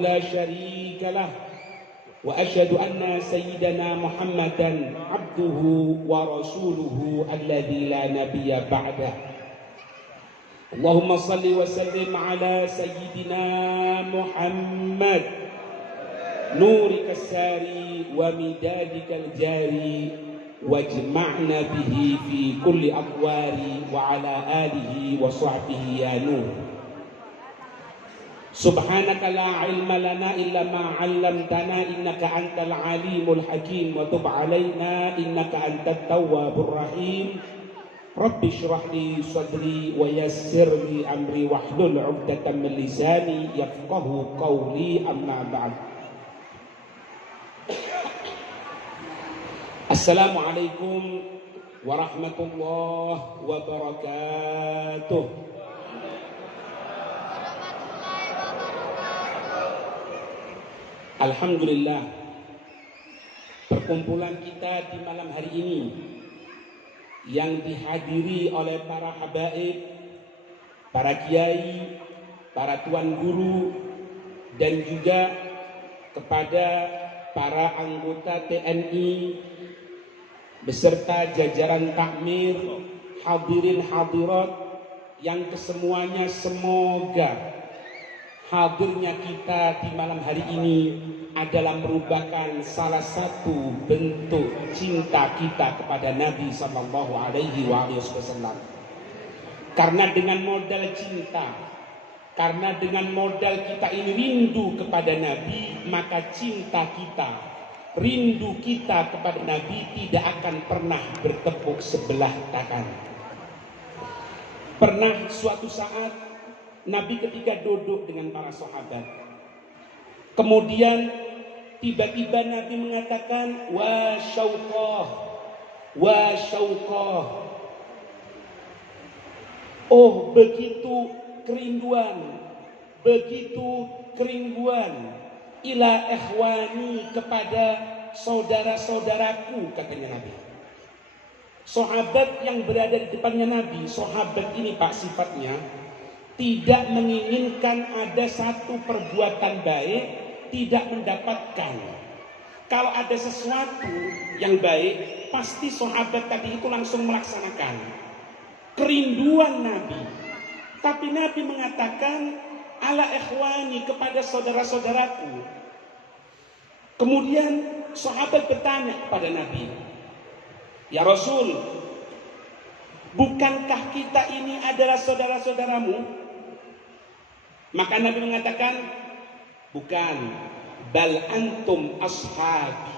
لا شريك له وأشهد أن سيدنا محمدا عبده ورسوله الذي لا نبي بعده. اللهم صل وسلم على سيدنا محمد نورك الساري ومدادك الجاري واجمعنا به في كل أطوار وعلى آله وصحبه يا نور. Subhanaka la ilma lana illa ma 'allamtana innaka antal alimul hakim wa tub 'alaina innaka antat tawwabur rahim. Rabbi shrah li sadri wa yassir li amri wahlul 'uqdatam min lisani yafqahu qawli amma ba'd. Assalamualaikum warahmatullahi wabarakatuh. Alhamdulillah, perkumpulan kita di malam hari ini yang dihadiri oleh para habaib, para kiai, para tuan guru, dan juga kepada para anggota TNI beserta jajaran takmir, hadirin hadirat yang kesemuanya, semoga hadirnya kita di malam hari ini adalah merupakan salah satu bentuk cinta kita kepada Nabi Sallallahu Alaihi Wasallam. Karena dengan modal cinta, karena dengan modal kita ini rindu kepada Nabi, maka cinta kita, rindu kita kepada Nabi tidak akan pernah bertepuk sebelah tangan. Pernah suatu saat Nabi ketika duduk dengan para sahabat, kemudian tiba-tiba Nabi mengatakan wa syauqah, wa syauqah. Oh, begitu kerinduan, begitu kerinduan ila ikhwani, kepada saudara-saudaraku, katanya Nabi. Sahabat yang berada di depannya Nabi, sahabat ini Pak sifatnya tidak menginginkan ada satu perbuatan baik tidak mendapatkan. Kalau ada sesuatu yang baik, pasti sahabat tadi itu langsung melaksanakan. Kerinduan Nabi. Tapi Nabi mengatakan ala ikhwani, kepada saudara-saudaraku. Kemudian sahabat bertanya kepada Nabi, ya Rasul, bukankah kita ini adalah saudara-saudaramu? Maka Nabi mengatakan, bukan, bal antum ashabi.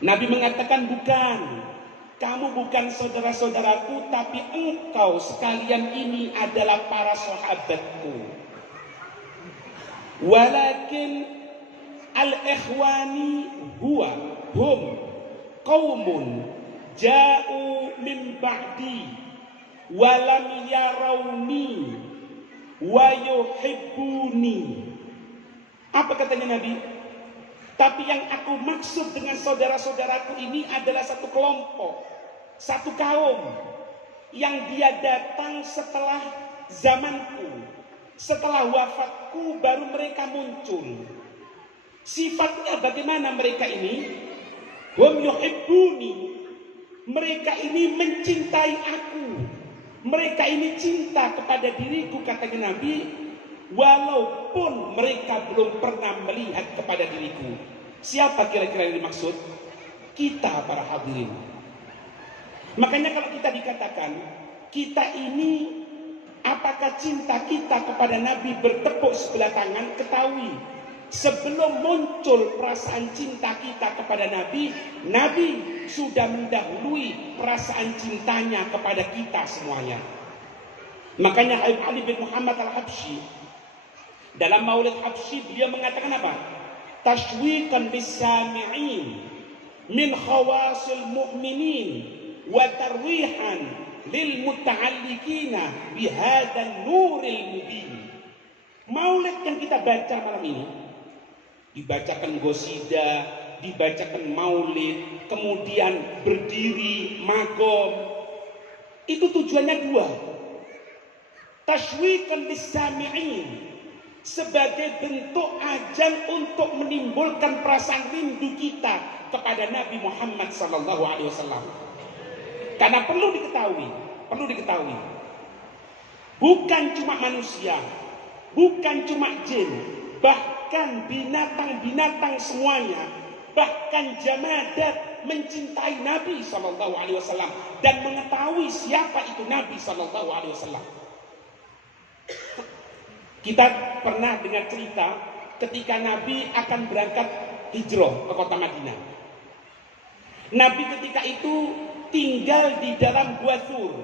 Nabi mengatakan, bukan, kamu bukan saudara-saudaraku, tapi engkau sekalian ini adalah para sahabatku. Walakin al-ikhwani hum qaumun ja'u min ba'di walam yarawni wa yuhibbuni. Apa katanya Nabi? Tapi yang aku maksud dengan saudara-saudaraku ini adalah satu kelompok, satu kaum yang dia datang setelah zamanku, setelah wafatku baru mereka muncul. Sifatnya bagaimana mereka ini? Hum yuhibbuni, mereka ini mencintai aku. Mereka ini cinta kepada diriku, katanya Nabi, walaupun mereka belum pernah melihat kepada diriku. Siapa kira-kira yang dimaksud? Kita para hadirin. Makanya kalau kita dikatakan, kita ini apakah cinta kita kepada Nabi bertepuk sebelah tangan, ketahui sebelum muncul perasaan cinta kita kepada Nabi, Nabi sudah mendahului perasaan cintanya kepada kita semuanya. Makanya Habib Ali bin Muhammad Al-Habsyi dalam Maulid Habsyi beliau mengatakan apa? Tashwiqan bis-sami'in min khawasil mu'minin wa tarwihan lil muta'alliqina bihadan nuril mubin. Maulid yang kita baca malam ini, dibacakan gosida, dibacakan maulid, kemudian berdiri magom, itu tujuannya dua. Tashwiqan lis-sami'in, sebagai bentuk ajang untuk menimbulkan perasaan rindu kita kepada Nabi Muhammad SAW. Karena perlu diketahui, bukan cuma manusia, bukan cuma jin, bahkan binatang-binatang semuanya, bahkan jamadat mencintai Nabi SAW dan mengetahui siapa itu Nabi SAW. Kita pernah dengar cerita ketika Nabi akan berangkat hijrah ke kota Madinah. Nabi ketika itu tinggal di dalam Gua Thur.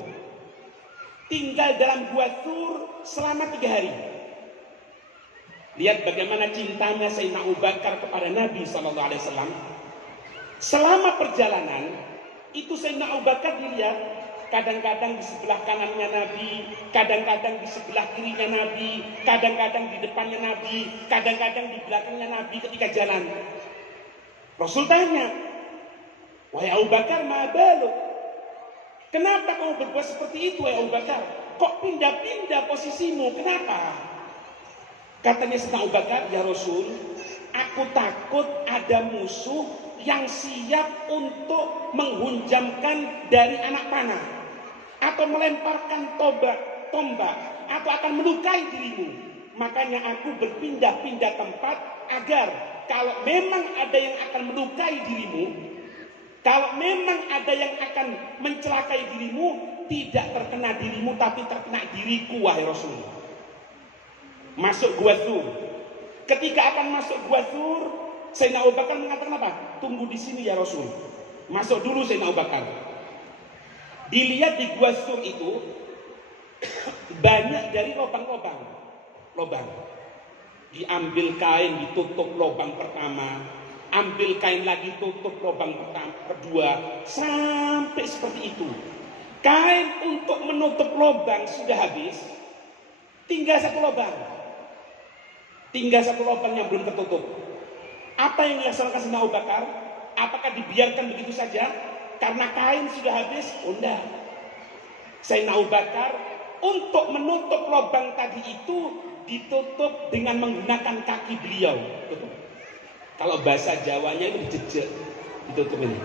Tinggal dalam Gua Thur selama 3 hari. Lihat bagaimana cintanya Sayyidina Abu Bakar kepada Nabi SAW. Selama perjalanan itu Sayyidina Abu Bakar dilihat kadang-kadang di sebelah kanannya Nabi, kadang-kadang di sebelah kirinya Nabi, kadang-kadang di depannya Nabi, kadang-kadang di belakangnya Nabi ketika jalan. Rasul tanya, "Wahai Abu Bakar, ma baluk? Kenapa kamu berbuat seperti itu, wahai Abu Bakar? Kok pindah-pindah posisimu? Kenapa?" Katanya Sayyidina Abu Bakar, "Ya Rasul, aku takut ada musuh yang siap untuk menghunjamkan dari anak panah atau melemparkan tombak atau akan melukai dirimu. Makanya aku berpindah-pindah tempat agar kalau memang ada yang akan melukai dirimu, kalau memang ada yang akan mencelakai dirimu, tidak terkena dirimu tapi terkena diriku, wahai Rasul." Masuk Gua Thur. Ketika akan masuk Gua Thur, Sayyidina Abu Bakar mengatakan apa? "Tunggu di sini ya Rasul." Masuk dulu Sayyidina Abu Bakar. Dilihat di Gua Thur itu banyak dari lubang-lubang. Diambil kain, ditutup lubang pertama, ambil kain lagi, tutup lubang kedua, sampai seperti itu. Kain untuk menutup lubang sudah habis, tinggal satu lubang yang belum tertutup. Apa yang dilaksanakan Sayyidina Abu Bakar? Apakah dibiarkan begitu saja karena kain sudah habis? Oh, enggak. Sayyidina Abu Bakar untuk menutup lubang tadi itu ditutup dengan menggunakan kaki beliau. Kalau bahasa Jawanya itu dijejek, ditutup ini.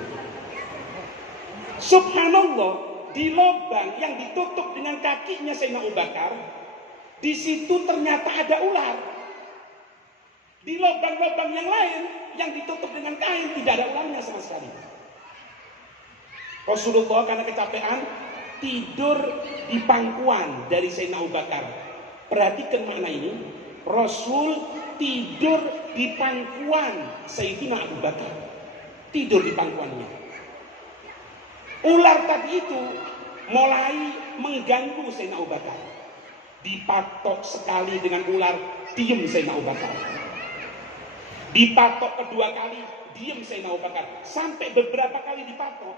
Subhanallah, di lubang yang ditutup dengan kakinya Sayyidina Abu Bakar, di situ ternyata ada ular. Di lubang-lubang yang lain yang ditutup dengan kain tidak ada ularnya sama sekali. Rasulullah karena kecapean tidur di pangkuan dari Sayyidina Abu Bakar. Perhatikan makna ini. Rasul tidur di pangkuan Sayyidina Abu Bakar. Tidur di pangkuannya. Ular tadi itu mulai mengganggu Sayyidina Abu Bakar. Dipatok sekali dengan ular, diam Sayyidina Abu Bakar. Dipatok kedua kali, diam Sayyidina Abu Bakar. Sampai beberapa kali dipatok,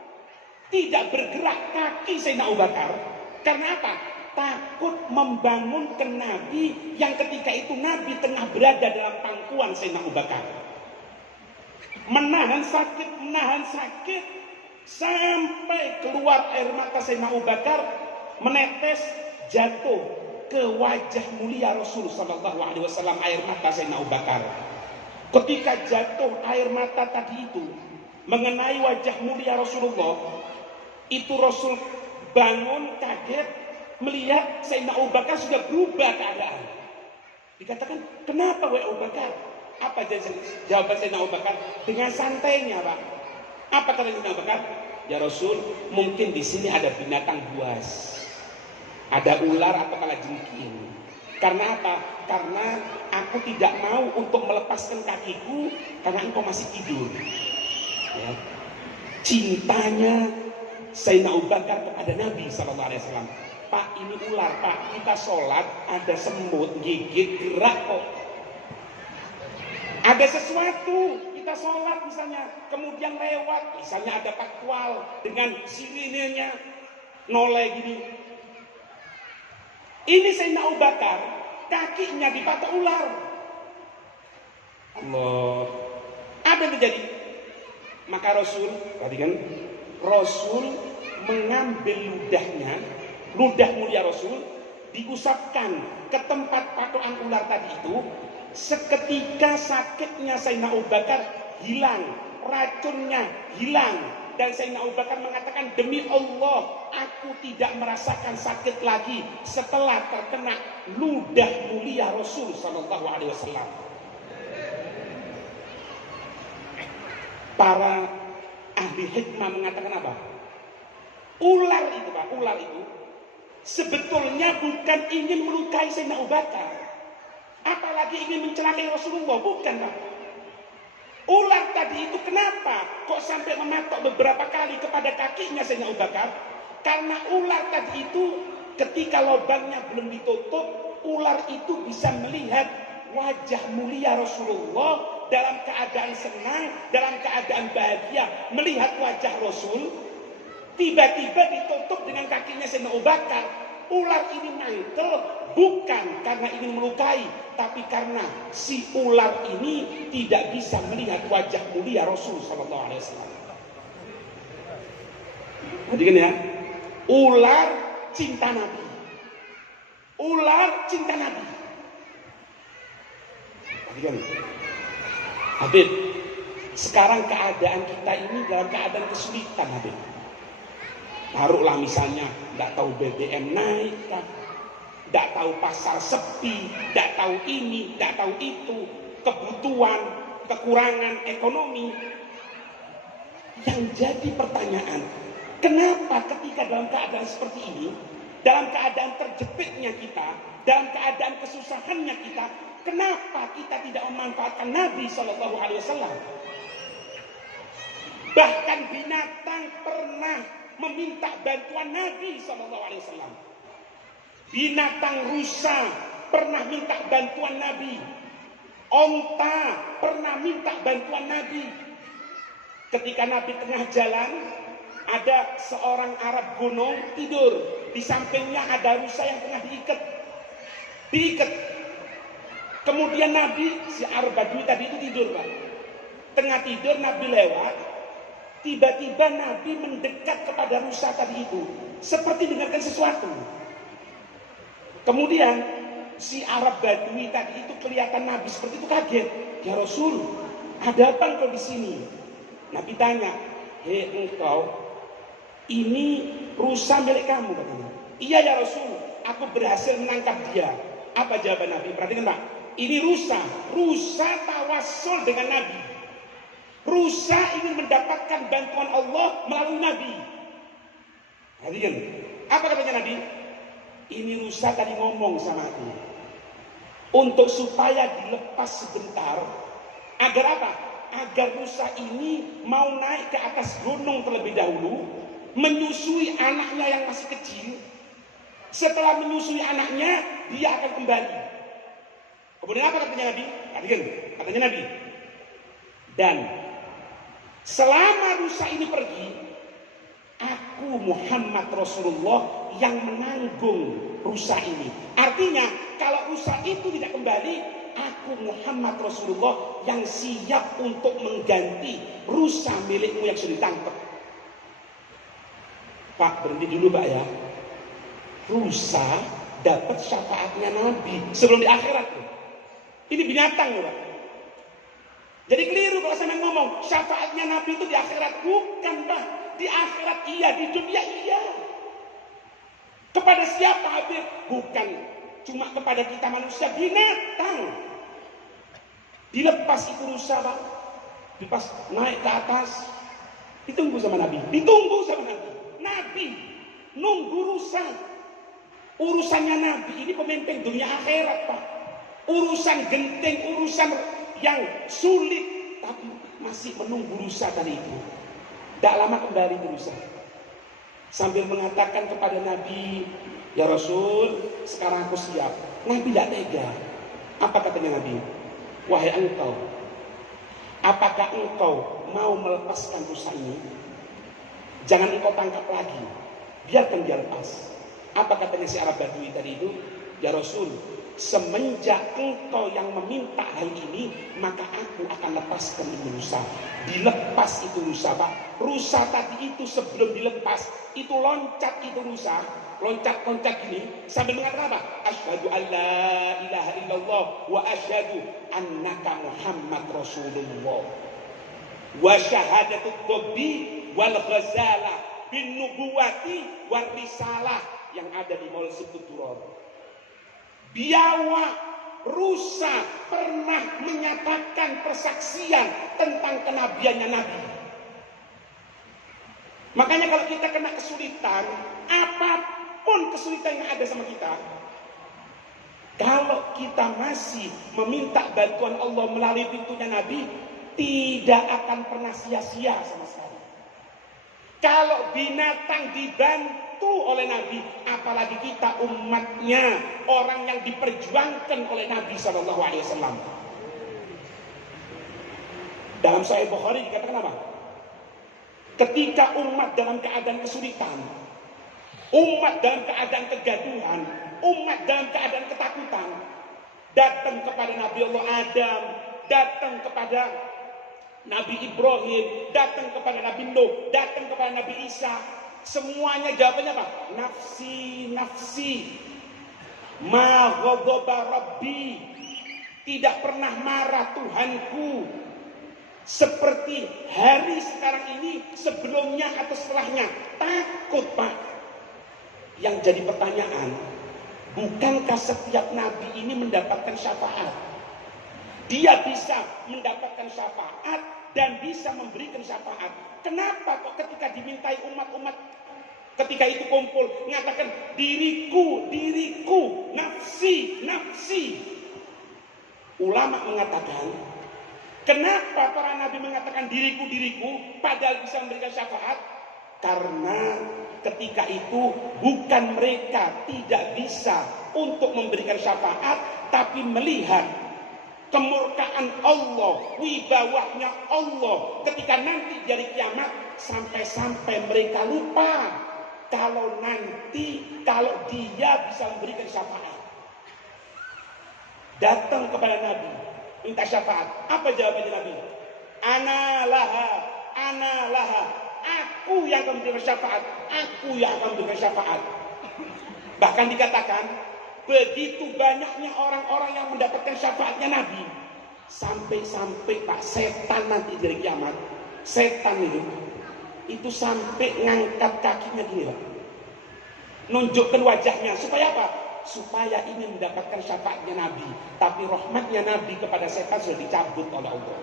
tidak bergerak kaki Sayyidina Abu Bakar. Karena apa? Takut membangunkan Nabi yang ketika itu Nabi tengah berada dalam pangkuan Sayyidina Abu Bakar. Menahan sakit, sampai keluar air mata Sayyidina Abu Bakar menetes jatuh ke wajah mulia Rasul sallallahu alaihi wasallam. Air mata Sayyidina Abu Bakar. Ketika jatuh air mata tadi itu mengenai wajah mulia Rasulullah, itu Rasul bangun kaget melihat Sayyidina Abu Bakar sudah berubah keadaan. Dikatakan, "Kenapa wahai Abu Bakar?" Apa jawaban Sayyidina Abu Bakar? Dengan santainya, Pak. Apa kata Sayyidina Abu Bakar? "Ya Rasul, mungkin di sini ada binatang buas, ada ular atau kalajengking. Karena apa? Karena aku tidak mau untuk melepaskan kakiku karena engkau masih tidur." Ya. Cintanya Sayyidina Abu Bakar kepada Nabi SAW. "Pak, ini ular, Pak. Kita sholat, ada semut, gigit, gerak kok. Ada sesuatu, kita sholat misalnya, kemudian lewat, misalnya ada pakwal dengan sirinenya, noleh gini. Ini Sayyidina Abu Bakar, kakinya dipatok ular. Allah, apa yang terjadi? Maka Rasul, perhatikan, Rasul mengambil ludah mulia Rasul, diusapkan ke tempat patokan ular tadi itu, seketika sakitnya Sayyidina Abu Bakar hilang, racunnya hilang, dan Sayyidina Abu Bakar mengatakan, demi Allah aku tidak merasakan sakit lagi setelah terkena ludah mulia Rasul Sallallahu Alaihi Wasallam. Para ahli hikmah mengatakan apa? Ular itu Pak, ular itu sebetulnya bukan ingin melukai Sayyidina Abu Bakar, apalagi ingin mencelakai Rasulullah, bukan Pak. Ular tadi itu kenapa kok sampai mematok beberapa kali kepada kakinya Sayyidina Abu Bakar? Karena ular tadi itu ketika lubangnya belum ditutup, ular itu bisa melihat wajah mulia Rasulullah dalam keadaan senang, dalam keadaan bahagia, melihat wajah Rasul. Tiba-tiba ditutup dengan kakinya Sayyidina Abu Bakar. Ular ini mangkel bukan karena ingin melukai, tapi karena si ular ini tidak bisa melihat wajah mulia Rasul Sallallahu Alaihi Wasallam. Perhatikan ya, ular cinta Nabi, ular cinta Nabi. Perhatikan, Habib, sekarang keadaan kita ini dalam keadaan kesulitan, Habib. Taruhlah misalnya, tidak tahu BBM naik, tidak tahu pasar sepi, tidak tahu ini, tidak tahu itu, kebutuhan, kekurangan ekonomi. Yang jadi pertanyaan, kenapa ketika dalam keadaan seperti ini, dalam keadaan terjepitnya kita, dalam keadaan kesusahannya kita, kenapa kita tidak memanfaatkan Nabi Shallallahu Alaihi Wasallam? Bahkan binatang pernah meminta bantuan Nabi Shallallahu Alaihi Wasallam. Binatang rusa pernah minta bantuan Nabi. Onta pernah minta bantuan Nabi. Ketika Nabi tengah jalan, ada seorang Arab gunung tidur, di sampingnya ada rusa yang tengah diikat. Kemudian Nabi, si Arab Badui tadi itu tidur, Pak. Tengah tidur Nabi lewat. Tiba-tiba Nabi mendekat kepada rusa tadi itu, seperti dengarkan sesuatu. Kemudian si Arab Badui tadi itu kelihatan Nabi seperti itu kaget. Ya Rasul, ada apa engkau di sini? Nabi tanya, hei engkau, ini rusa milik kamu katanya. Iya ya Rasul, aku berhasil menangkap dia. Apa jawaban Nabi? Perhatikan Pak, ini rusa tawasul dengan Nabi. Rusa ingin mendapatkan bantuan Allah melalui Nabi. Perhatikan, apa katanya Nabi? Ini rusa tadi ngomong sama aku, untuk supaya dilepas sebentar. Agar apa? Agar rusa ini mau naik ke atas gunung terlebih dahulu, menyusui anaknya yang masih kecil. Setelah menyusui anaknya, dia akan kembali. Kemudian apa katanya Nabi? Katanya Nabi, dan selama rusa ini pergi, aku Muhammad Rasulullah yang menanggung rusa ini. Artinya kalau rusa itu tidak kembali, aku Muhammad Rasulullah yang siap untuk mengganti rusa milikmu yang sudah ditangkap. Pak, berhenti dulu Pak ya. Rusa dapat syafaatnya Nabi sebelum di akhirat. Ini binatang loh Pak. Jadi keliru kalau saya ngomong syafaatnya Nabi itu di akhirat. Bukan Pak, di akhirat iya, di dunia iya. Kepada siapa Habib? Bukan cuma kepada kita manusia, binatang. Dilepas itu rusa Pak, dilepas naik ke atas, ditunggu sama Nabi. Nabi nunggu rusa. Urusannya Nabi ini pemimpin dunia akhirat Pak. Urusan genting, urusan yang sulit, tapi masih menunggu rusa tadi itu. Tak lama kembali rusa sambil mengatakan kepada Nabi, ya Rasul, sekarang aku siap. Nabi tidak tega. Apa katanya Nabi? Wahai engkau, apakah engkau mau melepaskan rusa ini? Jangan engkau tangkap lagi, biarkan dia lepas. Apa katanya si Arab Badui tadi itu? Ya Rasul, semenjak engkau yang meminta hal ini, maka aku akan lepaskan ini rusa. Dilepas itu rusa, Pak. Rusa tadi itu sebelum dilepas, itu loncat itu rusa, loncat-loncat gini sambil mengatakan apa? Asyhadu an la ilaha illallah wa asyhadu annaka Muhammad Rasulullah. Wa syahadatu dhabbi wal ghazalah bin nubuwati war risalah yang ada di Maul Sibuturon. Biawak rusa pernah menyatakan persaksian tentang kenabiannya Nabi. Makanya kalau kita kena kesulitan, apapun kesulitan yang ada sama kita, kalau kita masih meminta bantuan Allah melalui pintunya Nabi, tidak akan pernah sia-sia sama sekali. Kalau binatang dibantu oleh Nabi, apalagi kita umatnya, orang yang diperjuangkan oleh Nabi SAW. Dalam Sahih Bukhari dikatakan apa? Ketika umat dalam keadaan kesulitan, umat dalam keadaan kegaduhan, umat dalam keadaan ketakutan, datang kepada Nabi Allah Adam, datang kepada Nabi Ibrahim, datang kepada Nabi Nuh, datang kepada Nabi Isa, semuanya jawabannya apa? Nafsi, nafsi. Ma ghadaba Rabbi, tidak pernah marah Tuhanku seperti hari sekarang ini, sebelumnya atau setelahnya. Takut, Pak. Yang jadi pertanyaan, bukankah setiap nabi ini mendapatkan syafaat? Dia bisa mendapatkan syafaat dan bisa memberikan syafaat. Kenapa kok ketika dimintai umat-umat ketika itu kumpul mengatakan diriku, diriku, nafsi, nafsi? Ulama mengatakan, kenapa para nabi mengatakan diriku, diriku, padahal bisa memberikan syafaat? Karena ketika itu bukan mereka tidak bisa untuk memberikan syafaat, tapi melihat kemurkaan Allah, wibawahnya Allah ketika nanti dari kiamat, sampai-sampai mereka lupa kalau nanti, kalau dia bisa memberikan syafaat. Datang kepada Nabi minta syafaat. Apa jawabannya Nabi? Ana laha, ana laha. Aku yang akan memberikan syafaat. Aku yang akan memberikan syafaat. Bahkan dikatakan, begitu banyaknya orang-orang yang mendapatkan syafaatnya Nabi, sampai-sampai Pak, setan nanti dari kiamat, setan itu sampai ngangkat kakinya gini, Pak, nunjukkan wajahnya. Supaya apa? Supaya ingin mendapatkan syafaatnya Nabi. Tapi rahmatnya Nabi kepada setan sudah dicabut oleh Allah.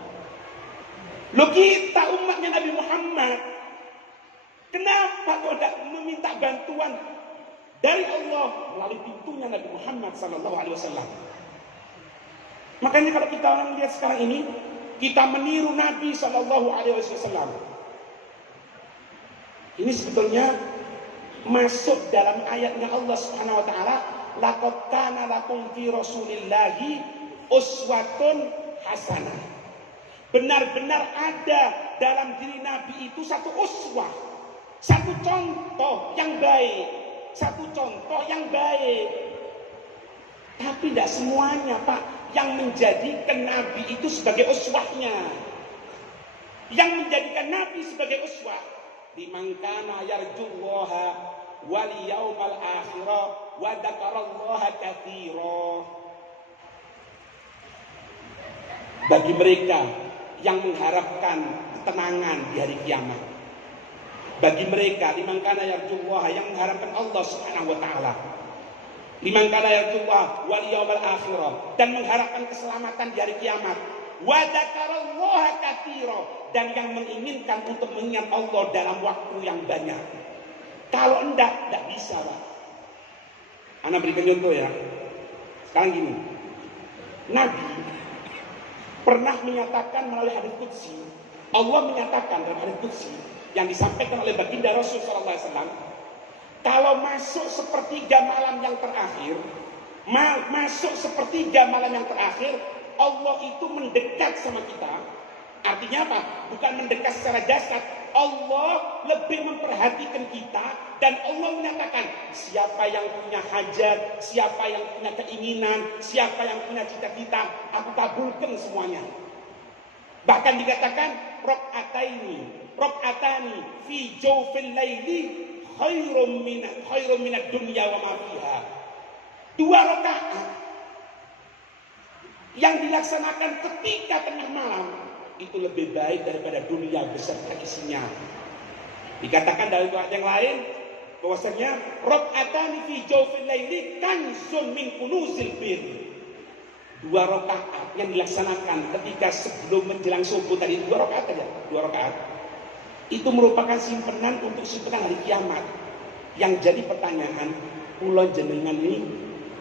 Loh, kita umatnya Nabi Muhammad, kenapa kau tidak meminta bantuan dari Allah melalui pintunya Nabi Muhammad SAW? Makanya kalau kita orang lihat sekarang ini, kita meniru Nabi SAW. Ini sebetulnya masuk dalam ayatnya Allah Subhanahu Wa Taala, laqad kana lakum fi Rasulillahi uswatun hasanah. Benar-benar ada dalam diri Nabi itu satu uswah, satu contoh yang baik, satu contoh yang baik. Tapi tidak semuanya, Pak, yang menjadikan Nabi itu sebagai uswahnya. Yang menjadikan Nabi sebagai uswah, liman kana yarjullaha wal yaumal akhir wa dzakarallaha katsira. Bagi mereka yang mengharapkan ketenangan di hari kiamat, bagi mereka liman kana yarjullaha, yang mengharapkan Allah Subhanahu wa taala, liman kana yarjullaha wal yaumal akhir, dan mengharapkan keselamatan di hari kiamat, wa dzakarallaha katsira, dan yang menginginkan untuk mengingat Allah dalam waktu yang banyak. Kalau tidak bisa, Pak. Ana berikan contoh ya. Sekarang gini, Nabi pernah menyatakan melalui hadits qudsi, Allah menyatakan dalam hadits qudsi yang disampaikan oleh baginda Rasul SAW, kalau masuk sepertiga malam yang terakhir, masuk sepertiga malam yang terakhir, Allah itu mendekat sama kita, Artinya apa? Bukan mendekat secara jasad. Allah lebih memperhatikan kita, dan Allah menyatakan, siapa yang punya hajat, siapa yang punya keinginan, siapa yang punya cita-cita, aku kabulkan semuanya. Bahkan dikatakan rok'atani fi jawfil laili khairum minad dunya wa ma fiha. 2 rakaat yang dilaksanakan ketika tengah malam itu lebih baik daripada dunia beserta isinya. Dikatakan dalam ayat yang lain bahwasanya rakaatani fi jawfil laili kanzun min kunuzil bir. 2 rakaat yang dilaksanakan ketika sebelum menjelang subuh tadi, 2 rakaat aja, 2 rakaat. Itu merupakan simpenan untuk simpenan hari kiamat. Yang jadi pertanyaan, kula jenengan ini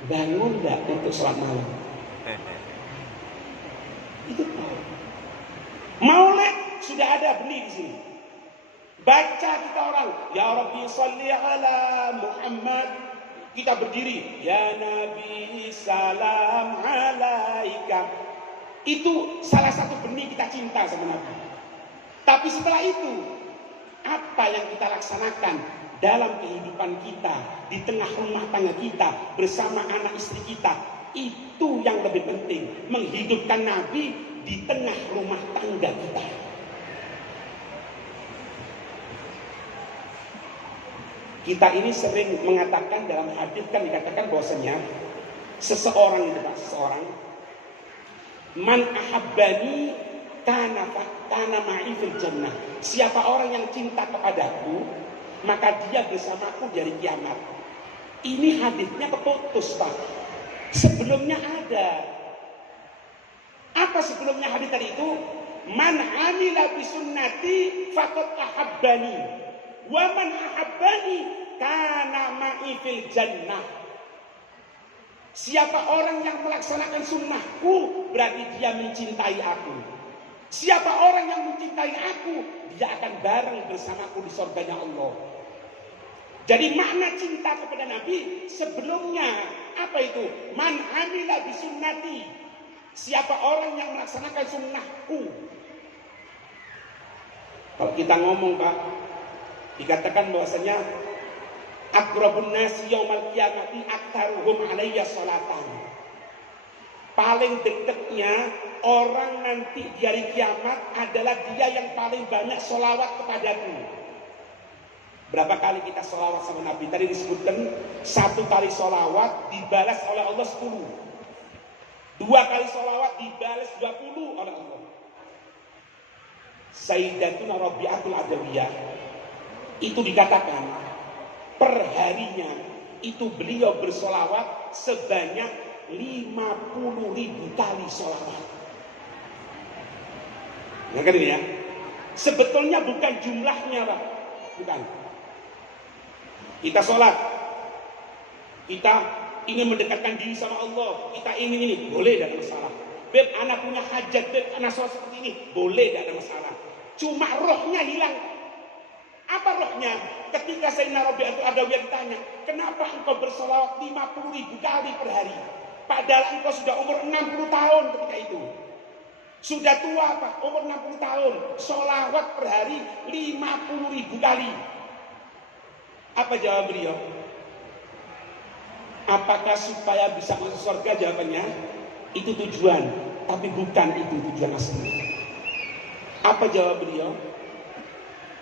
bangun enggak untuk sholat malam? Itu Maulid sudah ada beli di sini. Baca kita orang, ya Rabbi sholli ala Muhammad. Kita berdiri, ya Nabi salam alaika. Itu salah satu benih kita cinta sama Nabi. Tapi setelah itu, apa yang kita laksanakan dalam kehidupan kita, di tengah rumah tangga kita, bersama anak istri kita, itu yang lebih penting. Menghidupkan Nabi di tengah rumah tangga kita. Kita ini sering mengatakan dalam hadis, kan dikatakan bahwasanya seseorang itu Pak, seseorang man ahabbani kana ma'i fil jannah. Siapa orang yang cinta kepadaku, maka dia bersamaku dari kiamat. Ini hadisnya keputus Pak. Sebelumnya ada. Apa sebelumnya hadis tadi itu? Man amila bisunnati faqad ahabbani. Wa man ahabbani kana ma'i fil jannah. Siapa orang yang melaksanakan sunnahku, berarti dia mencintai aku. Siapa orang yang mencintai aku, dia akan bareng bersamaku di surganya Allah. Jadi makna cinta kepada Nabi sebelumnya apa itu? Man amila bisunnati. Siapa orang yang melaksanakan sunnahku. Kalau kita ngomong Pak, dikatakan bahwasanya aqrabun nasi yaumal qiyamati aktsaruhum alayya sholatan. Paling dekatnya orang nanti di hari kiamat adalah dia yang paling banyak sholawat kepadaku. Berapa kali kita sholawat sama Nabi? Tadi disebutkan 1 kali sholawat dibalas oleh Allah 10. 2 kali sholawat dibalas 20 oleh Allah. Sayyidatuna Rabi'atul Adawiyah itu dikatakan perharinya itu beliau bersolawat sebanyak 50.000 kali solawat. Nah kan ini ya. Sebetulnya bukan jumlahnya Pak, bukan. Kita sholat, kita ingin mendekatkan diri sama Allah, kita ingin ini, boleh, tidak ada masalah. Beb, anak punya hajat, beb, anak sholat seperti ini, boleh, tidak ada masalah. Cuma rohnya hilang. Apa rohnya? Ketika Sayyidina Rabi'atul Adawiyah ditanya, kenapa engkau bersolawat 50.000 kali per hari? Padahal engkau sudah umur 60 tahun ketika itu. Sudah tua Pak, umur 60 tahun. Solawat per hari 50.000 kali. Apa jawab beliau? Apakah supaya bisa masuk surga? Jawabannya, itu tujuan. Tapi bukan itu tujuan asli. Apa jawab beliau?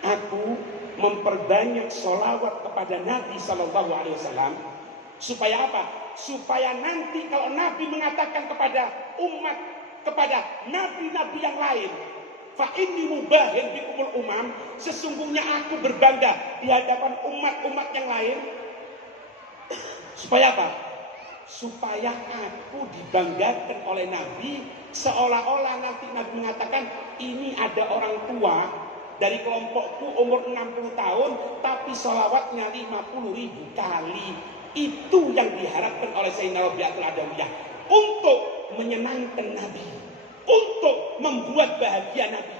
Aku memperbanyak sholawat kepada Nabi Sallallahu Alaihi Wasallam supaya apa? Supaya nanti kalau Nabi mengatakan kepada umat, kepada nabi-nabi yang lain, fa inni mubahin bikumul umam, sesungguhnya aku berbangga di hadapan umat-umat yang lain. Supaya apa? Supaya aku dibanggakan oleh Nabi, seolah-olah nanti Nabi mengatakan ini ada orang tua dari kelompokku umur 60 tahun tapi sholawatnya 50.000 kali. Itu yang diharapkan oleh Sayyidina Rabi'atul Adawiyah untuk menyenangkan Nabi, untuk membuat bahagia Nabi.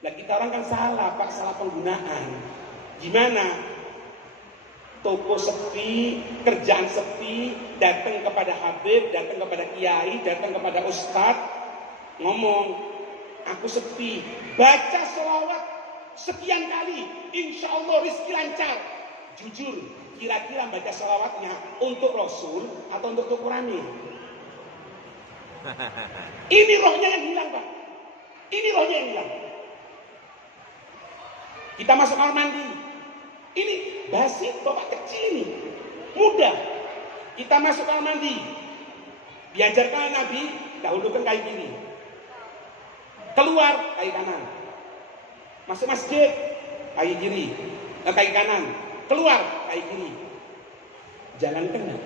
Nah kita orang kan salah Pak, salah penggunaan. Gimana? Toko sepi, kerjaan sepi, datang kepada Habib, datang kepada Kiai, datang kepada Ustadz, ngomong, aku sepi. Baca sholawat sekian kali, insya Allah rizki lancar. Jujur, kira-kira baca sholawatnya untuk Rasul atau untuk Tukurani? Ini rohnya yang hilang, Pak. Ini rohnya yang hilang. Kita masuk kamar mandi. Ini basi bapak kecil ini. Mudah. Kita masuk kamar mandi. Diajarkan Nabi, dahulukan kaki kiri. Keluar, kaki kanan. Masuk masjid, kaki kiri. Kaki kanan. Keluar, kaki kiri. Jangan kena.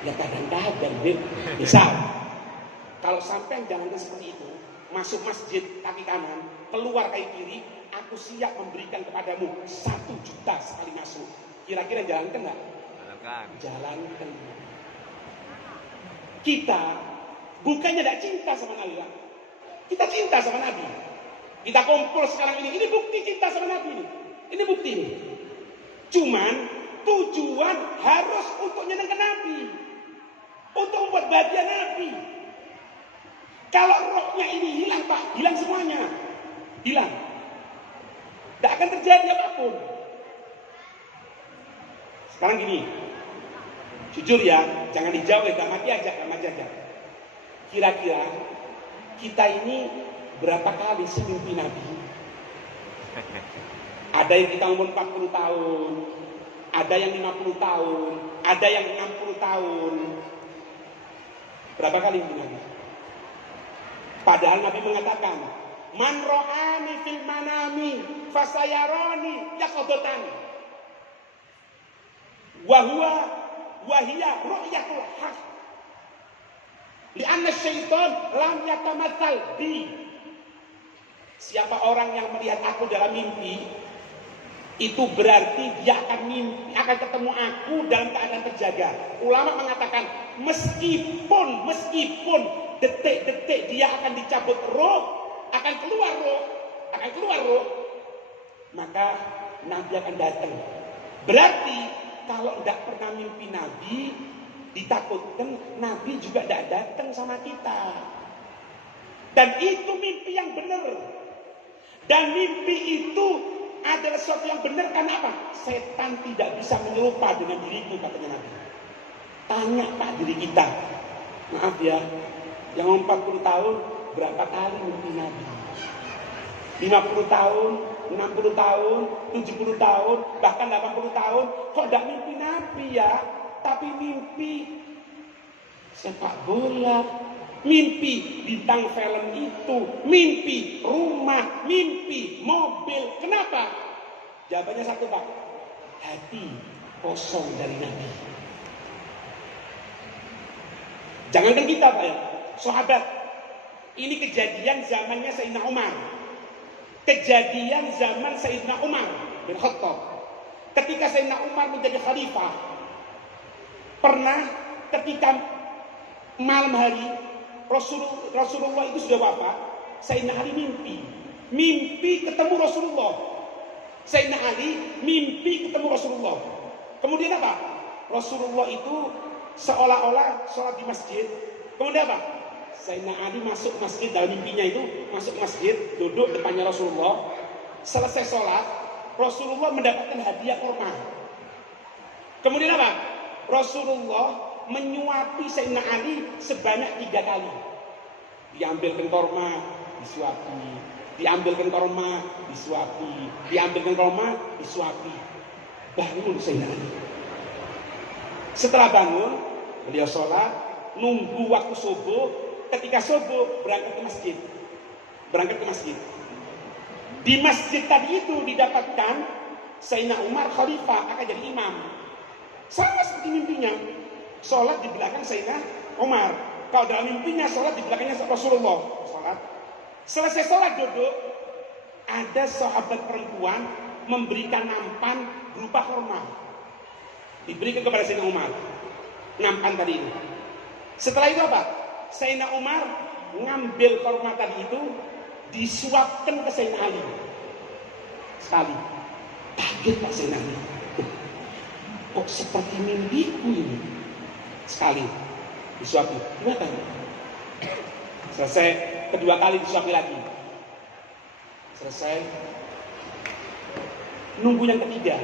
Ya kadang-kadang, misal, kalau sampai jalannya seperti itu, masuk masjid kaki kanan, keluar kaki kiri, aku siap memberikan kepadamu 1 juta sekali masuk. Kira-kira jalankan nggak? Jalankan. Kita bukannya tidak cinta sama Nabi, kita cinta sama Nabi. Kita kumpul sekarang ini bukti cinta sama Nabi ini. Ini bukti ini. Cuman tujuan harus untuk nyenangkan Nabi, untuk membuat bahagia Nabi. Kalau rohnya ini hilang, Pak, hilang semuanya. Hilang. Tidak akan terjadi apapun. Sekarang gini, jujur ya, jangan dijawab, gak mati aja. Kira-kira kita ini berapa kali sih mimpi Nabi? Ada yang kita umur 40 tahun, ada yang 50 tahun, ada yang 60 tahun. Berapa kali mimpi Nabi? Padahal Nabi mengatakan, man ro'ani fil manami fasayaroni yaqadatan. Wahia ru'yatul haq. Lianna syaitan lam yatamatsal bi. Siapa orang yang melihat aku dalam mimpi, itu berarti dia akan ketemu aku dalam keadaan terjaga. Ulama mengatakan meskipun detik-detik dia akan dicabut roh, akan keluar roh, maka Nabi akan datang. Berarti kalau tidak pernah mimpi Nabi, ditakutkan Nabi juga tidak datang sama kita. Dan itu mimpi yang benar. Dan mimpi itu adalah sesuatu yang benar. Karena apa? Setan tidak bisa menyerupa dengan diriku, katanya Nabi. Tanya Pak diri kita. Maaf ya, yang 40 tahun berapa kali mimpi Nabi? 50 tahun, 60 tahun, 70 tahun, bahkan 80 tahun, kok tidak mimpi Nabi ya? Tapi mimpi sepak bola, mimpi bintang film itu, mimpi rumah, mimpi mobil. Kenapa? Jawabannya satu, Pak. Hati kosong dari Nabi. Jangankan kita, Pak ya, sahabat. Ini kejadian zamannya Sayyidina Umar. Kejadian zaman Sayyidina Umar bin Khattab. Ketika Sayyidina Umar menjadi khalifah, pernah ketika malam hari Rasulullah itu sudah wafat, Sayyidina Ali mimpi ketemu Rasulullah. Sayyidina Ali mimpi ketemu Rasulullah. Kemudian apa? Rasulullah itu seolah-olah sholat di masjid. Kemudian apa? Sayyidina Ali masuk masjid, dalam mimpinya itu masuk masjid, duduk depannya Rasulullah. Selesai sholat, Rasulullah mendapatkan hadiah kurma. Kemudian apa? Rasulullah menyuapi Sayyidina Ali sebanyak 3 kali. Diambilkan kurma, disuapi. Diambilkan kurma, disuapi. Diambilkan kurma, disuapi. Bangun Sayyidina Ali. Setelah bangun, beliau sholat, nunggu waktu subuh. Ketika subuh, berangkat ke masjid. Di masjid tadi itu didapatkan Sayyidina Umar khalifah akan jadi imam. Sama seperti mimpinya. Sholat di belakang Sayyidina Umar. Kalau dalam mimpinya sholat di belakangnya Rasulullah. Sholat. Selesai sholat duduk, ada sahabat perempuan memberikan nampan berupa kurma. Diberikan kepada Sayyidina Umar. Nampan tadi itu. Setelah itu apa? Sayyidina Umar ngambil kurma tadi itu, disuapkan ke Sayyidina Ali. Sekali. Kaget Pak Sayyidina Ali. Kok seperti mimpiku ini? Sekali disuapin. Kenapa? Selesai, kedua kali disuapi lagi. Selesai, nunggu yang ketiga.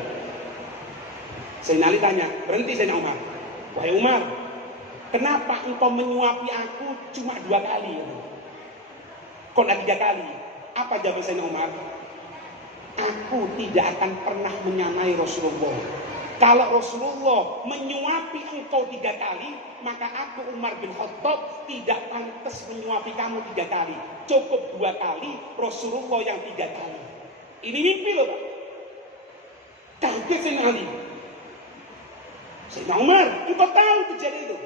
Sayyidina Ali tanya, berhenti Sayyidina Umar. Wahai Umar, kenapa engkau menyuapi aku cuma 2 kali? Kok lagi 3 kali? Apa jawab Sayyidina Umar? Aku tidak akan pernah menyamai Rasulullah. Kalau Rasulullah menyuapi engkau 3 kali, maka aku Umar bin Khattab tidak pantas menyuapi kamu 3 kali. Cukup 2 kali, Rasulullah yang 3 kali. Ini mimpi loh Pak. Kaget Sayyidina Ali. Sayyidina Umar, engkau tahu kejadian itu?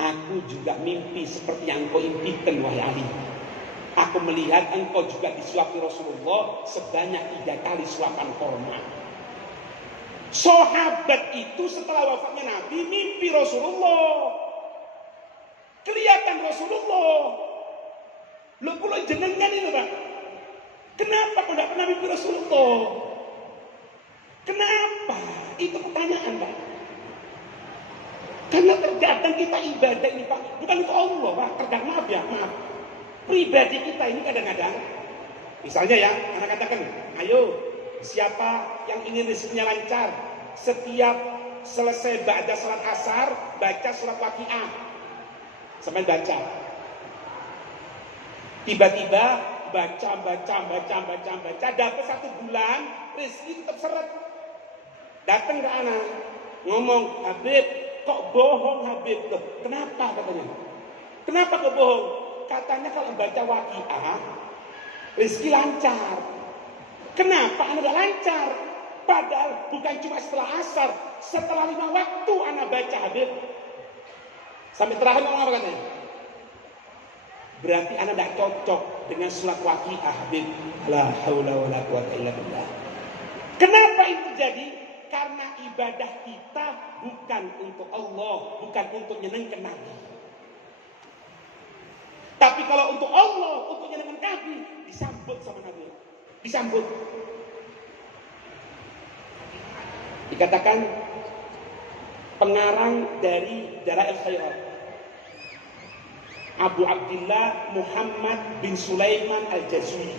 Aku juga mimpi seperti yang engkau impikan wahai Ali. Aku melihat engkau juga disuapi Rasulullah sebanyak 3 kali suapan korma. Sahabat itu setelah wafatnya Nabi mimpi Rasulullah. Kelihatan Rasulullah. Lo pulau jenengan itu Pak. Kenapa kau tidak pernah mimpi Rasulullah? Kenapa? Itu pertanyaan Pak. Karena terkadang kita ibadah ini Pak, bukan untuk Allah Pak. Terkadang maaf ya, maaf. Pribadi kita ini kadang-kadang, misalnya ya, anak katakan, ayo siapa yang ingin rezekinya lancar, setiap selesai ba'da salat asar baca surat Waqiah sampai baca. Tiba-tiba baca, dapat 1 bulan rezeki tetap seret. Datang ke anak ngomong, Habib kok bohong Habib? Loh, kenapa katanya? Kenapa kok bohong? Katanya kalau baca Waqiah rezeki lancar. Kenapa anak gak lancar? Padahal bukan cuma setelah asar, setelah 5 waktu anak baca Habib. Sampai terakhir ngomong apa katanya? Berarti anak gak cocok dengan surat Waqiah Habib. La haula wala quwwata illa billah. Kenapa itu terjadi? Karena ibadah kita bukan untuk Allah, bukan untuk nyenengkan Nabi. Tapi kalau untuk Allah, untuk nyenengkan Nabi, disambut sama Nabi. Disambut. Dikatakan pengarang dari Dalail Khairat Abu Abdillah Muhammad bin Sulaiman Al-Jazuli.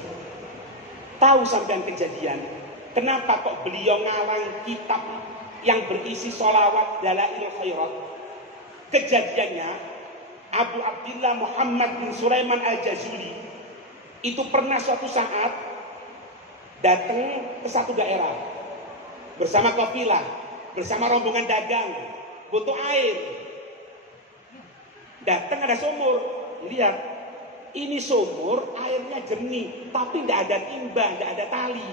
Tahu sampean kejadian kenapa kok beliau ngarang kitab yang berisi sholawat Dalail Khairat? Kejadiannya Abu Abdillah Muhammad bin Sulaiman Al-Jazuli itu pernah suatu saat datang ke satu daerah bersama kafilah, bersama rombongan dagang, butuh air. Datang ada sumur, lihat ini sumur airnya jernih, tapi tidak ada timba, tidak ada tali.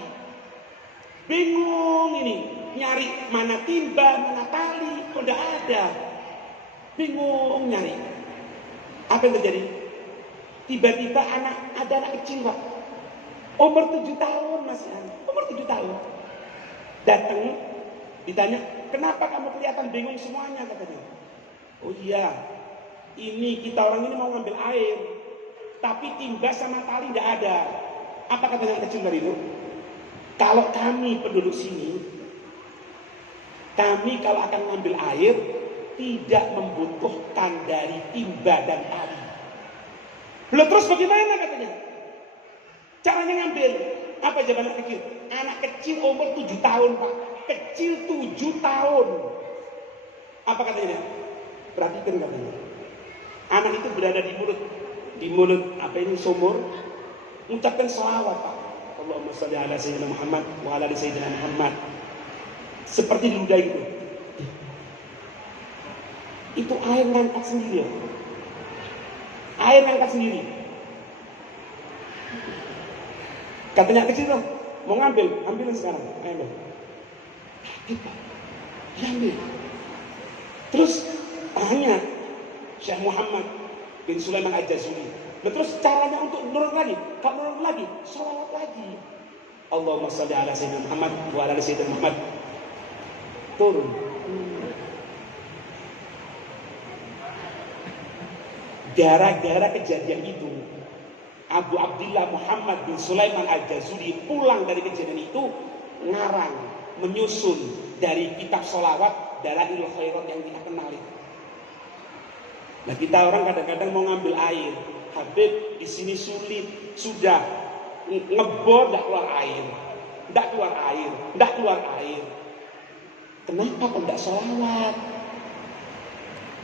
Bingung ini, nyari mana timba, mana tali, kok tidak ada. Bingung nyari. Apa yang terjadi? Tiba-tiba ada anak kecil Pak, umur 7 tahun masih umur 7 tahun. Datang, ditanya, kenapa kamu kelihatan bingung semuanya katanya? Oh iya, ini kita orang ini mau ngambil air, tapi timba sama tali tidak ada. Apa kata yang kecil dari itu? Kalau kami penduduk sini, kami kalau akan ngambil air tidak membutuhkan dari timba dan tali. Belum terus bagaimana katanya? Caranya ngambil. Apa jawaban anak kecil? Anak kecil umur 7 tahun Pak. Kecil 7 tahun. Apa katanya? Perhatikan katanya. Anak itu berada di mulut apa ini sumur, mengucapkan sholawat Pak. Allahumma sholli ala sayyidina Muhammad wa ala ali sayyidina Muhammad. Seperti di ludah itu. Itu air ngangkat sendiri ya. Air ngangkat sendiri. Katanya kecil loh, mau ambilin sekarang, ambil. Gitu, diambil. Terus tanya Syekh Muhammad bin Sulaiman Al-Jazuli. Terus caranya untuk menurun lagi, kalau menurun lagi, sholawat lagi. Allahumma sholli ala sayyidina Muhammad wa ala sayyidina Muhammad. Turun. Gara-gara kejadian itu, Abu Abdillah Muhammad bin Sulaiman Al-Jazuli pulang dari kejadian itu, ngarang, menyusun dari kitab sholawat Dalail Khairat yang kita kenal itu. Nah kita orang kadang-kadang mau ngambil air, Habib di sini sulit, sudah ngebor nggak keluar air, nggak keluar air, nggak keluar air. Kenapa kok nggak sholawat?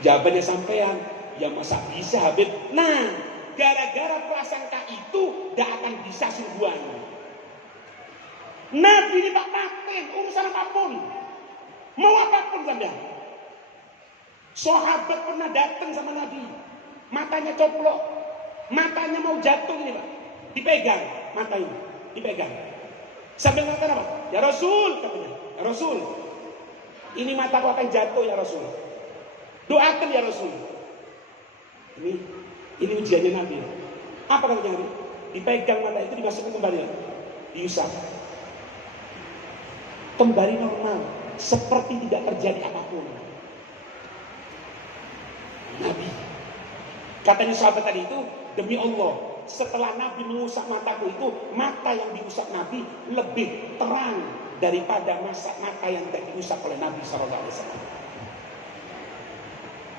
Jawabannya sampean, ya masa bisa Habib? Nah, gara-gara prasangka itu nggak akan bisa sungguhan. Nabi ini tak paten urusan apapun, mau apapun sampean. Sahabat pernah datang sama Nabi, matanya coplok, matanya mau jatuh ini Pak, dipegang mata ini, dipegang. Sambil mengatakan apa? Ya Rasul, katanya, ya Rasul, ini mataku akan jatuh ya Rasul. Doakan ya Rasul. Ini ujiannya Nabi. Apa katanya Nabi? Dipegang mata itu, dimasukkan kembali, diusap. Kembali normal, seperti tidak terjadi apapun. Nabi, katanya sahabat tadi itu, demi Allah, setelah Nabi mengusap mataku itu, mata yang diusap Nabi lebih terang daripada mata yang tidak diusap oleh Nabi SAW.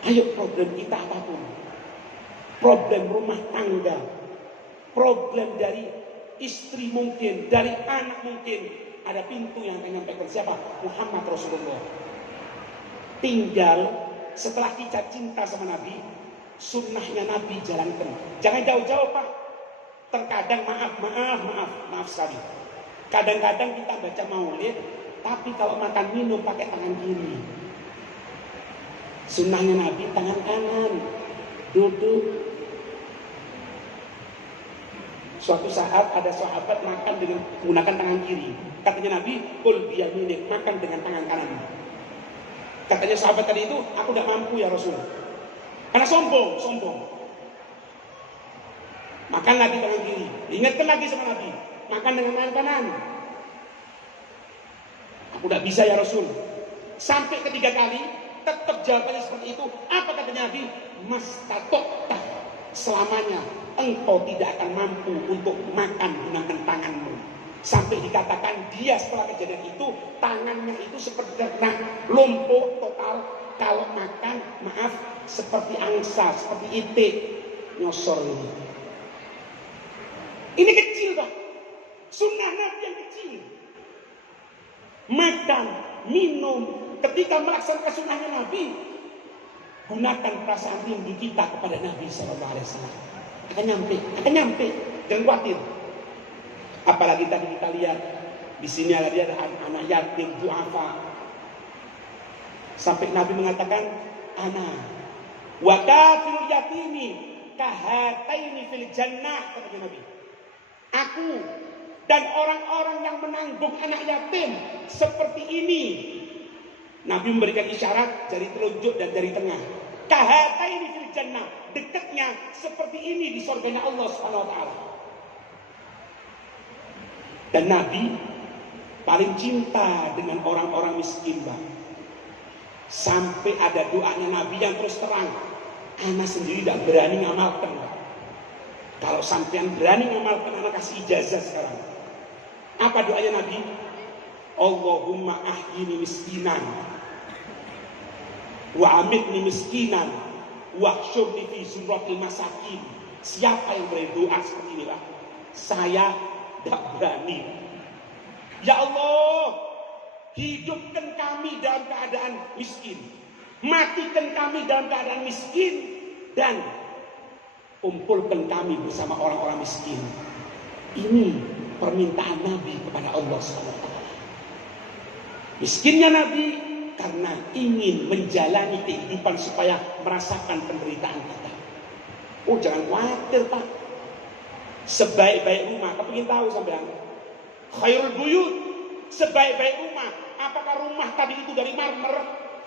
Ayo, problem kita apapun, problem rumah tangga, problem dari istri mungkin, dari anak mungkin, ada pintu yang akan menyampaikan siapa? Muhammad Rasulullah. Tinggal setelah kita cinta sama Nabi, sunnahnya Nabi jalankan. Jangan jauh-jauh Pak. Terkadang maaf sekali. Kadang-kadang kita baca maulid, tapi kalau makan minum pakai tangan kiri. Sunnahnya Nabi tangan kanan, duduk. Suatu saat ada sahabat makan dengan menggunakan tangan kiri. Katanya Nabi, kul biyaminik, makan dengan tangan kanan. Katanya sahabat tadi itu, aku tidak mampu ya Rasul. Karena sombong. Makan lagi tangan kiri. Ingatkan lagi sama Nabi, makan dengan tangan kanan. Aku tidak bisa ya Rasul. Sampai ketiga kali, tetap jawabannya seperti itu. Apa katanya Nabi? Mastatokta, selamanya engkau tidak akan mampu untuk makan menggunakan tanganmu. Sampai dikatakan dia setelah kejadian itu, tangannya itu seperti terkena lumpuh total. Kalau makan, maaf, seperti angsa, seperti itik, nyosor ini. Ini kecil Pak, sunnah Nabi yang kecil. Makan, minum, ketika melaksanakan sunnahnya Nabi, gunakan perasaan rindu kita kepada Nabi SAW. Akan nyampe, jangan khawatir. Apalagi tadi kita lihat di sini ada anak yatim duafa. Sampai Nabi mengatakan, ana wa kafirul yatimi kahataini fil jannah, kata Nabi. Aku dan orang-orang yang menanggung anak yatim seperti ini. Nabi memberikan isyarat jari telunjuk dan jari tengah. Kahataini fil jannah, dekatnya seperti ini di surganya Allah Subhanahu wa taala. Dan Nabi paling cinta dengan orang-orang miskin, Bang. Sampai ada doanya Nabi yang terus terang. Anak sendiri tidak berani ngamalkan, Bang. Kalau sampean berani ngamalkan, anak kasih ijazah sekarang. Apa doanya Nabi? Allahumma ahyini miskinan wa amitni miskinan wa hsyurni fi zumratil masakin. Siapa yang berdoa seperti ini, Bang? Saya tidak berani. Ya Allah, hidupkan kami dalam keadaan miskin, matikan kami dalam keadaan miskin, dan kumpulkan kami bersama orang-orang miskin. Ini permintaan Nabi kepada Allah SWT. Miskinnya Nabi karena ingin menjalani kehidupan supaya merasakan penderitaan kita. Oh, jangan khawatir Pak. Sebaik-baik rumah, kau ingin tahu sampean? Khairul buyut, sebaik-baik rumah. Apakah rumah tadi itu dari marmer?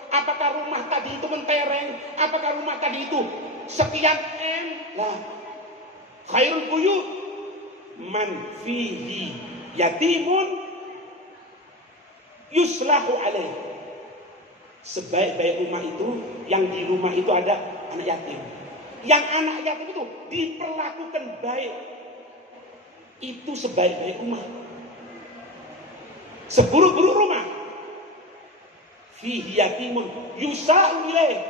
Apakah rumah tadi itu mentereng? Apakah rumah tadi itu sekian M? Lah, khairul buyut man fihi yatimun yuslahu alaih. Sebaik-baik rumah itu yang di rumah itu ada anak yatim. Yang anak yatim itu diperlakukan baik. Itu sebaik-baik rumah. Seburuk-buruk rumah, fihi yatimun yusa'u ilaih,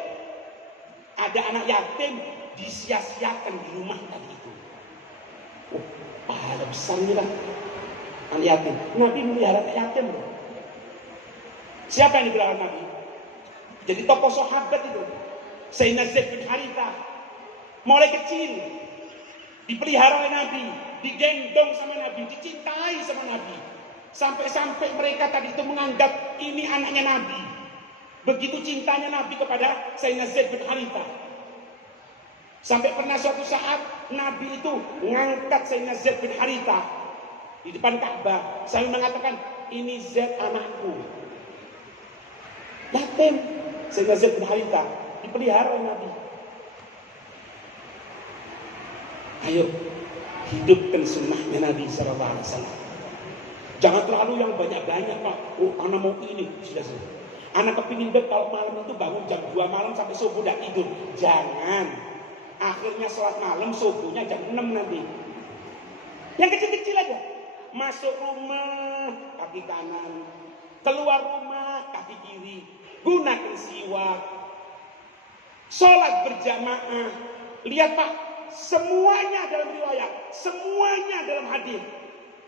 ada anak yatim disia-siakan di rumah tadi itu. Oh, pahala besar ini lah anak yatim. Nabi melihara anak yatim loh. Siapa yang dipelihara Nabi? Jadi tokoh sahabat itu. Sayyidina Zaid bin Harithah. Mulai kecil dipelihara oleh Nabi, digendong sama Nabi, dicintai sama Nabi. Sampai-sampai mereka tadi itu menganggap ini anaknya Nabi. Begitu cintanya Nabi kepada Sayyidina Zaid bin Harithah. Sampai pernah suatu saat Nabi itu mengangkat Sayyidina Zaid bin Harithah di depan Ka'bah sambil mengatakan, ini Zaid anakku. Yatim Sayyidina Zaid bin Harithah dipelihara oleh Nabi. Ayo hidupkan sunnahnya Nabi SAW. Jangan terlalu yang banyak-banyak Pak. Oh anak mau ini. Sudah. Anak kepingin kalau malam itu bangun jam 2 malam sampai subuh tidak tidur. Jangan. Akhirnya sholat malam subuhnya jam 6 nanti. Yang kecil-kecil aja. Masuk rumah kaki kanan. Keluar rumah kaki kiri. Gunakan siwak. Sholat berjamaah. Lihat Pak. Semuanya dalam riwayat, semuanya dalam hadis.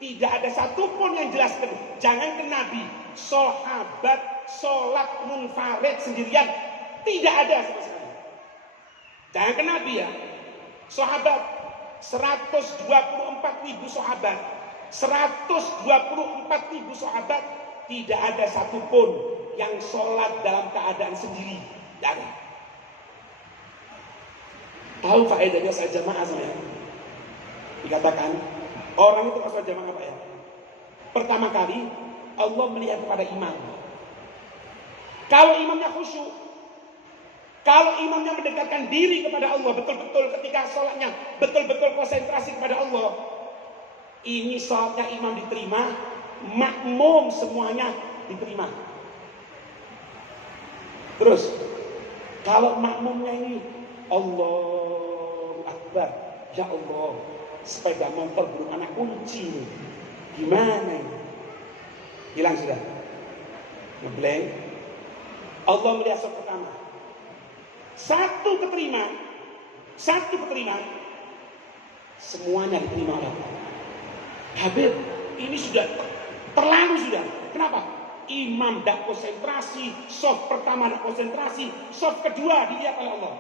Tidak ada satupun yang jelaskan. Jangan ke Nabi, sahabat sholat munfarid sendirian, tidak ada sama sekali. Jangan ke Nabi ya. Sahabat 124.000 sahabat, 124.000 sahabat, tidak ada satupun yang sholat dalam keadaan sendiri. Tidak ada. Tahu faedahnya salat jamaah saya? Dikatakan orang itu kalau jamaah apa ya? Pertama kali Allah melihat kepada imam. Kalau imamnya khusyuk, kalau imamnya mendekatkan diri kepada Allah betul-betul ketika sholatnya betul-betul konsentrasi kepada Allah, ini sholatnya imam diterima, makmum semuanya diterima. Terus kalau makmumnya ini Allahu Akbar, ya Allah, sepeda motor belum anak kunci nih. Gimana ini? Hilang sudah. Ngeblank. Allah melihat sholat pertama. Satu keterima, semuanya diterima oleh Allah. Habib, ini sudah terlalu sudah. Kenapa? Imam tidak konsentrasi, soft pertama tidak konsentrasi, soft kedua dilihat oleh Allah.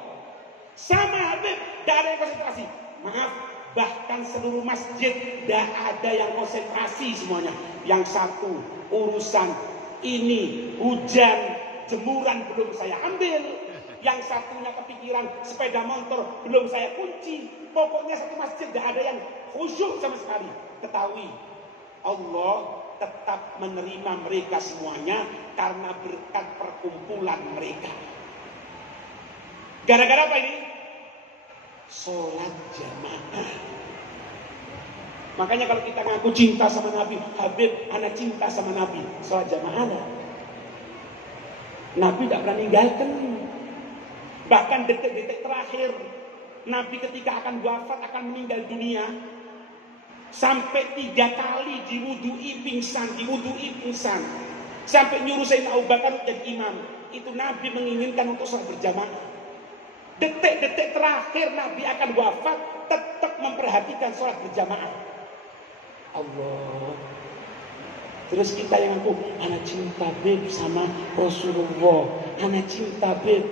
Sama Habib, tidak ada yang konsentrasi. Maaf, bahkan seluruh masjid tidak ada yang konsentrasi semuanya. Yang satu, urusan ini, hujan, jemuran belum saya ambil. Yang satunya kepikiran sepeda motor belum saya kunci. Pokoknya satu masjid tidak ada yang khusyuk sama sekali. Ketahui, Allah tetap menerima mereka semuanya karena berkat perkumpulan mereka. Gara-gara apa ini? Sholat jamaah. Makanya kalau kita ngaku cinta sama Nabi, Habib, anak cinta sama Nabi, sholat jamaah ada. Nabi tidak pernah ninggalkan. Bahkan detik-detik terakhir Nabi ketika akan wafat, akan meninggal dunia, sampai 3 kali diwudui pingsan, sampai nyuruh Sayyidina Abu Bakar jadi imam. Itu Nabi menginginkan untuk sholat berjamaah. Detik-detik terakhir Nabi akan wafat, tetap memperhatikan sholat berjamaah. Allah. Terus kita yang ngaku, anak cinta beb sama Rasulullah, anak cinta beb.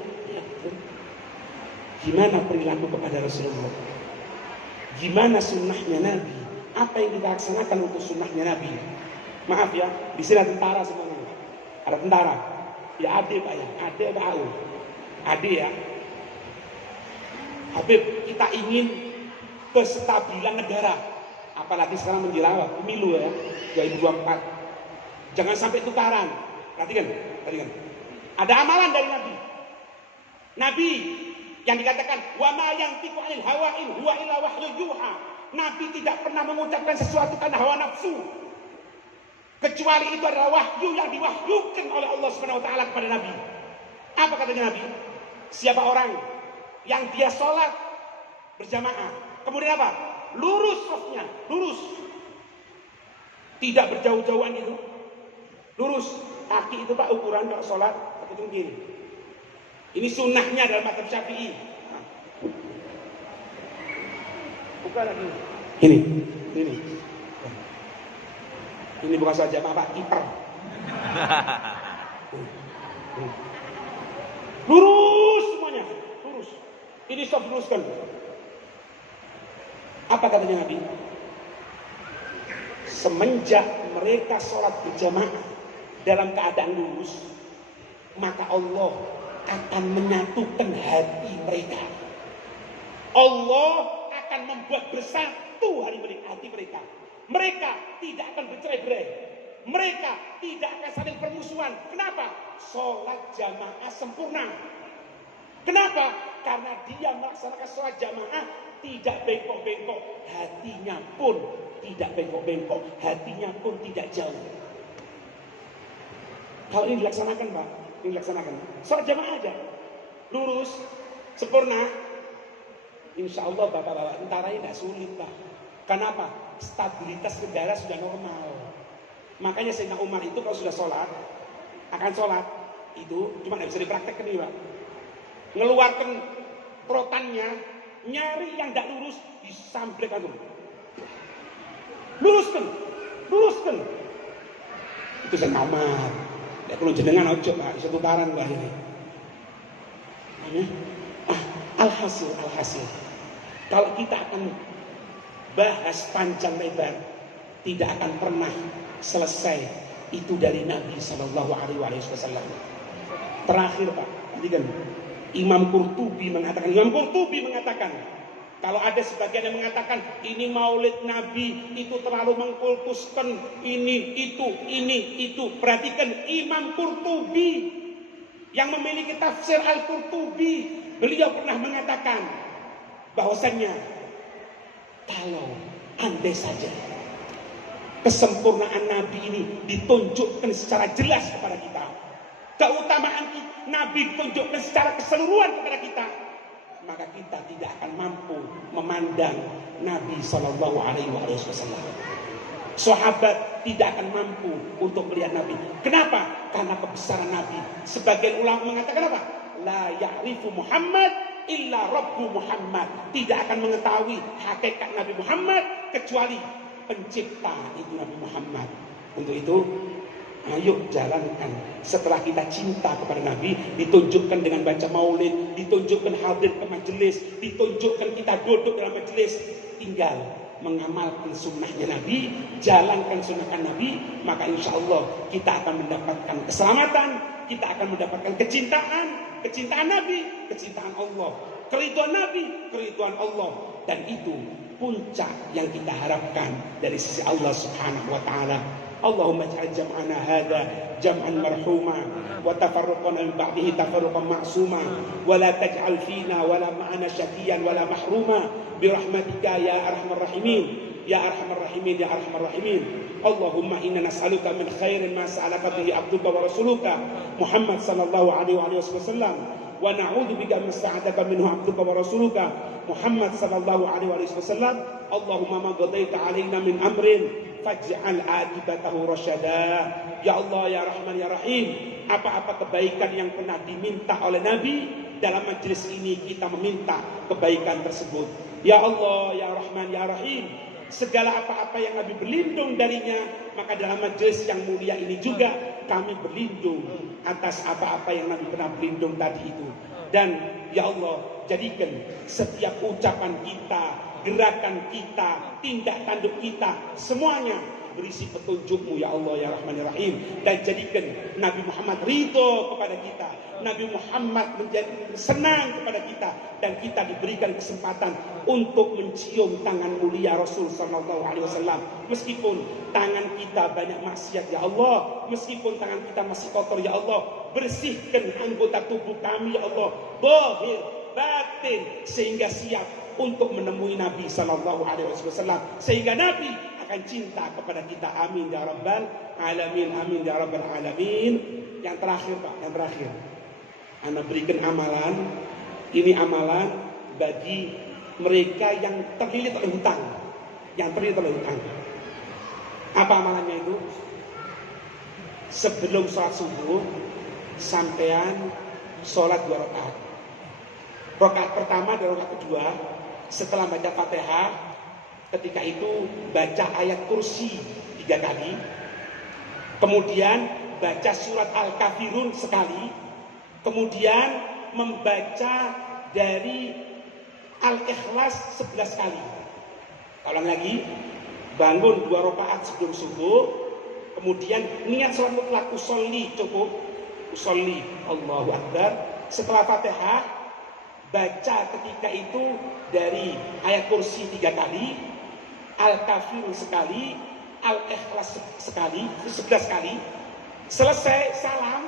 Gimana perilaku kepada Rasulullah? Gimana sunnahnya Nabi? Apa yang kita laksanakan untuk sunnahnya Nabi? Maaf ya, di sini ada tentara semuanya. Ada tentara. Ya ade Pak ya, ade tahu. Ade ya. Habib, kita ingin kestabilan negara. Apalagi sekarang menjelang pemilu ya, 2024. Jangan sampai tukaran. Perhatikan. Ada amalan dari Nabi. Nabi yang dikatakan wa ma yantiqu 'anil hawa in huwa illa wahyu yuha. Nabi tidak pernah mengucapkan sesuatu karena hawa nafsu. Kecuali itu adalah wahyu yang diwahyukan oleh Allah Subhanahu wa taala kepada Nabi. Apa katanya Nabi? Siapa orang yang dia sholat berjamaah, kemudian apa? Lurus safnya, lurus. Tidak berjauh-jauhan itu. Lurus. Kaki itu Pak ukuran kalau sholat satu kiri. Ini sunnahnya dalam mazhab Syafi'i. Bukan lagi. Ini. Ini bukan saja Pak, kiper. Lurus semuanya, lurus. Ini soft luruskan. Apa katanya Nabi? Semenjak mereka sholat berjamaah dalam keadaan lurus, maka Allah akan menyatukan hati mereka. Allah akan membuat bersatu hati mereka. Mereka tidak akan bercerai-berai. Mereka tidak akan saling permusuhan. Kenapa? Sholat jamaah sempurna. Kenapa? Karena dia melaksanakan sholat jamaah tidak bengkok-bengkok. Hatinya pun tidak bengkok-bengkok. Hatinya pun tidak jauh. Kalau ini dilaksanakan Pak, ini dilaksanakan. Sholat jamaah aja. Lurus, sempurna. Insya Allah bapak-bapak tentara ini tidak sulit Pak. Kenapa? Stabilitas negara sudah normal. Makanya Sayyidina Umar itu kalau sudah sholat, akan sholat itu cuma tidak bisa dipraktekkan nih Pak. Ngeluarkan rotannya, nyari yang tidak lurus, disambrek dulu. Luruskan. Itu Sayyidina Umar. Ya perlu jenengan ojo Pak, bisa tukaran Pak ini. Alhasil. Kalau kita akan bahas panjang lebar, tidak akan pernah selesai itu dari Nabi Sallallahu Alaihi Wasallam. Terakhir Pak, tadi kan Imam Qurtubi mengatakan, kalau ada sebagian yang mengatakan ini Maulid Nabi itu terlalu mengkultuskan ini itu, perhatikan Imam Qurtubi yang memiliki tafsir Al-Qurtubi, beliau pernah mengatakan bahwasannya kalau andai saja kesempurnaan Nabi ini ditunjukkan secara jelas kepada kita, keutamaan Nabi ditunjukkan secara keseluruhan kepada kita, maka kita tidak akan mampu memandang Nabi Sallallahu Alaihi Wasallam. Sahabat tidak akan mampu untuk melihat Nabi. Kenapa? Karena kebesaran Nabi. Sebagian ulama mengatakan apa? La ya'rifu Muhammad illa Rabbu Muhammad. Tidak akan mengetahui hakikat Nabi Muhammad kecuali pencipta itu Nabi Muhammad. Untuk itu, ayo jalankan. Setelah kita cinta kepada Nabi, ditunjukkan dengan baca maulid, ditunjukkan hadir ke majelis, ditunjukkan kita duduk dalam majelis, tinggal mengamalkan sunnahnya Nabi, jalankan sunnah Nabi, maka insya Allah kita akan mendapatkan keselamatan, kita akan mendapatkan kecintaan Nabi, kecintaan Allah, keridhaan Nabi, keridhaan Allah, dan itu puncak yang kita harapkan dari sisi Allah Subhanahu wa taala. Allahumma ij'al jam'ana hadha jam'an marhuma wa tafarruqana min ba'dihi tafarruqan ma'suma wa la taj'al fina wa la ma'ana syaqiyan wa la mahruma bi rahmatika ya arhamar rahimin ya arhamar rahimin ya arhamar rahimin. Allahumma inna nas'aluka min khairin ma sa'alaka bihi 'abduka wa rasuluka Muhammad sallallahu alaihi wasallam wa na'udzu bika min sa'adaka minhu 'abduka wa rasuluka Muhammad sallallahu alaihi wasallam. Allahumma ma qadaita 'alaina min amrin faj'al aqibatahu rasyada. Ya Allah ya Rahman ya Rahim, apa-apa kebaikan yang pernah diminta oleh Nabi dalam majelis ini, kita meminta kebaikan tersebut. Ya Allah ya Rahman ya Rahim, segala apa-apa yang Nabi berlindung darinya, maka dalam majelis yang mulia ini juga kami berlindung atas apa-apa yang Nabi pernah berlindung tadi itu. Dan ya Allah, jadikan setiap ucapan kita, gerakan kita, tindak tanduk kita, semuanya berisi petunjuk-Mu ya Allah ya Rahman ya Rahim. Dan jadikan Nabi Muhammad ridho kepada kita, Nabi Muhammad menjadi senang kepada kita, dan kita diberikan kesempatan untuk mencium tangan mulia Rasul sallallahu alaihi wasallam. Meskipun tangan kita banyak maksiat ya Allah, meskipun tangan kita masih kotor ya Allah, bersihkan anggota tubuh kami ya Allah, zahir batin, sehingga siap untuk menemui Nabi sallallahu alaihi wasallam, sehingga Nabi akan cinta kepada kita. Amin ya rabbal alamin, amin ya rabbal alamin. Yang terakhir Pak, yang terakhir, Anda berikan amalan. Ini amalan bagi mereka yang terlilit oleh hutang, yang terlilit oleh hutang. Apa amalannya itu? Sebelum sholat subuh, sampean sholat 2 rakaat. Rakaat pertama dan rakaat kedua setelah baca Fatihah, ketika itu baca ayat kursi 3 kali, kemudian baca surat Al-Kafirun sekali, kemudian membaca dari Al-Ikhlas 11 kali. Ulang lagi, bangun 2 rakaat sebelum subuh, kemudian niat sholat mutlak usolli, cukup usolli, Allahu Akbar. Setelah Fatihah, baca ketika itu dari ayat kursi 3 kali, Al-Kafirun sekali, Al-Ikhlas sekali, 11 kali. Selesai salam,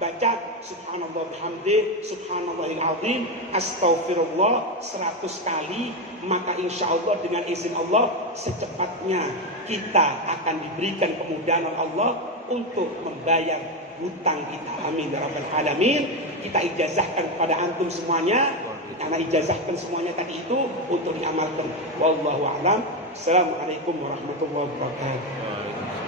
baca subhanallah bihamdi, subhanallahil azim, astaghfirullah 100 kali. Maka insya Allah dengan izin Allah secepatnya kita akan diberikan kemudahan oleh Allah untuk membayar hutang kita. Amin ya rabbal alamin. Kita ijazahkan kepada antum semuanya, karena ijazahkan semuanya tadi itu untuk diamalkan. Wallahu a'lam. Assalamualaikum warahmatullahi wabarakatuh.